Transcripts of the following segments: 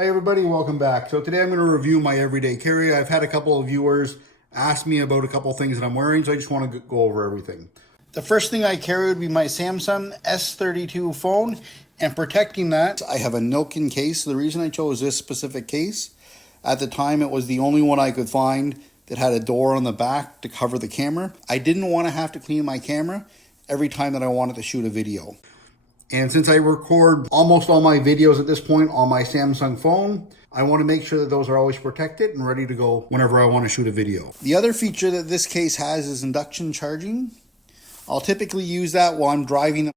Hi everybody, welcome back. So today I'm going to review my everyday carry. I've had a couple of viewers ask me about a couple of things that I'm wearing, so I just want to go over everything. The first thing I carry would be my Samsung S32 phone, and protecting that, I have a Nokin case. The reason I chose this specific case, at the time it was the only one I could find that had a door on the back to cover the camera. I didn't want to have to clean my camera every time that I wanted to shoot a video. And since I record almost all my videos at this point on my Samsung phone, I want to make sure that those are always protected and ready to go whenever I want to shoot a video. The other feature that this case has is induction charging. I'll typically use that while I'm driving.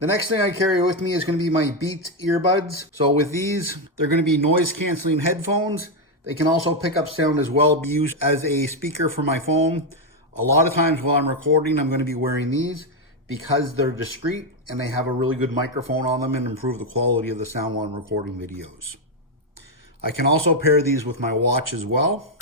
The next thing I carry with me is going to be my Beats earbuds. So with these, they're going to be noise canceling headphones. They can also pick up sound as well, be used as a speaker for my phone. A lot of times while I'm recording, I'm going to be wearing these, because they're discreet and they have a really good microphone on them and improve the quality of the sound while I'm recording videos. I can also pair these with my watch as well.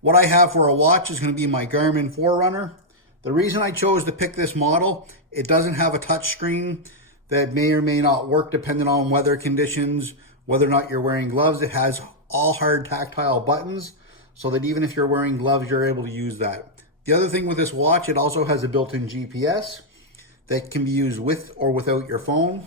What I have for a watch is going to be my Garmin Forerunner. The reason I chose to pick this model, it doesn't have a touch screen that may or may not work depending on weather conditions, whether or not you're wearing gloves. It has all hard tactile buttons so that even if you're wearing gloves, you're able to use that. The other thing with this watch, it also has a built-in GPS that can be used with or without your phone.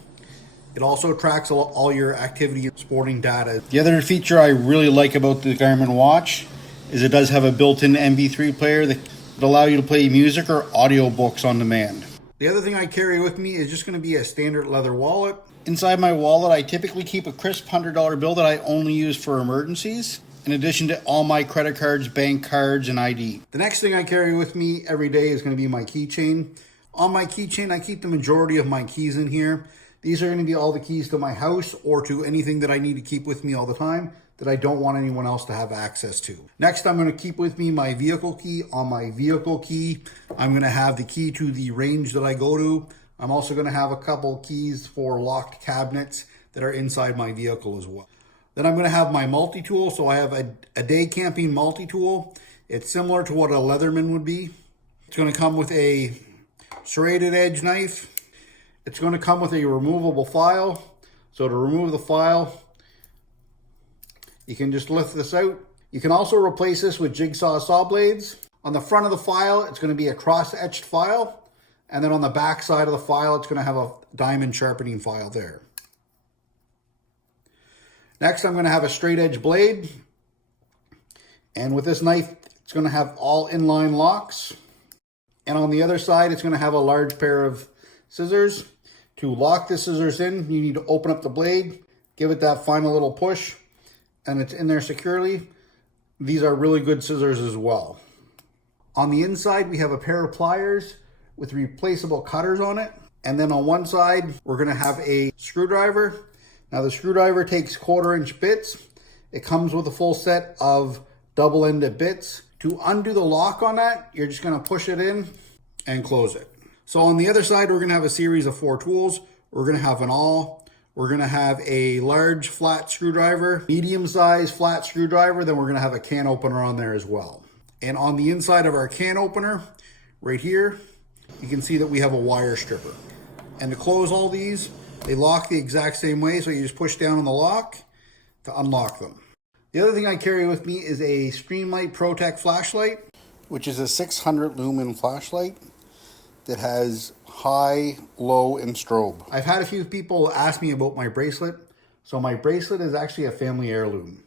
It also tracks all your activity and sporting data. The other feature I really like about the Garmin watch is it does have a built-in MP3 player that allow you to play music or audiobooks on demand. The other thing I carry with me is just going to be a standard leather wallet. Inside my wallet, I typically keep a crisp $100 bill that I only use for emergencies, in addition to all my credit cards, bank cards, and ID. The next thing I carry with me every day is going to be my keychain. On my keychain, I keep the majority of my keys in here. These are going to be all the keys to my house or to anything that I need to keep with me all the time that I don't want anyone else to have access to. Next, I'm going to keep with me my vehicle key. On my vehicle key, I'm going to have the key to the range that I go to. I'm also going to have a couple keys for locked cabinets that are inside my vehicle as well. Then I'm going to have my multi-tool. So I have a day camping multi-tool. It's similar to what a Leatherman would be. It's going to come with a serrated edge knife. It's going to come with a removable file. So to remove the file, you can just lift this out. You can also replace this with jigsaw saw blades. On the front of the file, it's going to be a cross-etched file. And then on the back side of the file, it's going to have a diamond sharpening file there. Next, I'm going to have a straight edge blade. And with this knife, it's going to have all inline locks. And on the other side, it's going to have a large pair of scissors. To lock the scissors in, you need to open up the blade, give it that final little push, and it's in there securely. These are really good scissors as well. On the inside, we have a pair of pliers with replaceable cutters on it. And then on one side, we're going to have a screwdriver. Now the screwdriver takes 1/4-inch bits. It comes with a full set of double-ended bits. To undo the lock on that, you're just going to push it in and close it. So on the other side, we're going to have a series of 4 tools. We're going to have an awl. We're going to have a large flat screwdriver, medium-sized flat screwdriver. Then we're going to have a can opener on there as well. And on the inside of our can opener, right here, you can see that we have a wire stripper. And to close all these, they lock the exact same way. So you just push down on the lock to unlock them. The other thing I carry with me is a Streamlight ProTech flashlight, which is a 600 lumen flashlight that has high, low, and strobe. I've had a few people ask me about my bracelet. So my bracelet is actually a family heirloom.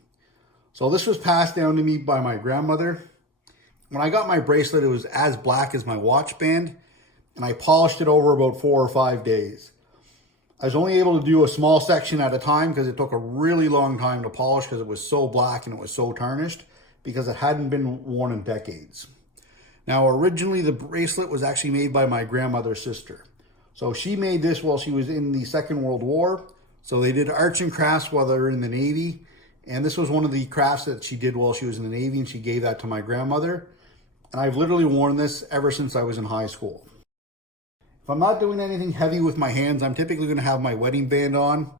So this was passed down to me by my grandmother. When I got my bracelet, it was as black as my watch band, and I polished it over about 4 or 5 days. I was only able to do a small section at a time because it took a really long time to polish because it was so black and it was so tarnished because it hadn't been worn in decades. Now, originally the bracelet was actually made by my grandmother's sister. So she made this while she was in the Second World War. So they did arts and crafts while they were in the Navy. And this was one of the crafts that she did while she was in the Navy, and she gave that to my grandmother. And I've literally worn this ever since I was in high school. If I'm not doing anything heavy with my hands, I'm typically going to have my wedding band on.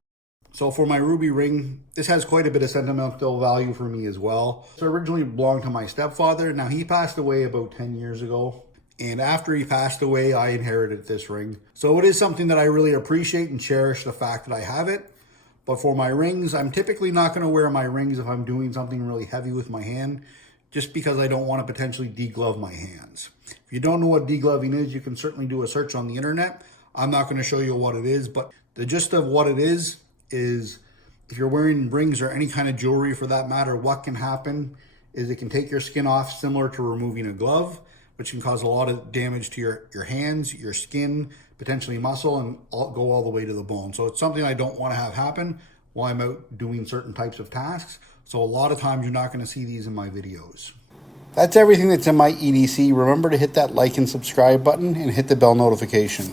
So for my ruby ring, this has quite a bit of sentimental value for me as well. So originally belonged to my stepfather. Now he passed away about 10 years ago. And after he passed away, I inherited this ring. So it is something that I really appreciate and cherish the fact that I have it. But for my rings, I'm typically not going to wear my rings if I'm doing something really heavy with my hand, just because I don't want to potentially deglove my hands. If you don't know what degloving is, you can certainly do a search on the internet. I'm not going to show you what it is, but the gist of what it is if you're wearing rings or any kind of jewelry for that matter, what can happen is it can take your skin off, similar to removing a glove, which can cause a lot of damage to your hands, your skin, potentially muscle, and go all the way to the bone. So it's something I don't want to have happen while I'm out doing certain types of tasks. So a lot of times you're not going to see these in my videos. That's everything that's in my EDC. Remember to hit that like and subscribe button and hit the bell notification.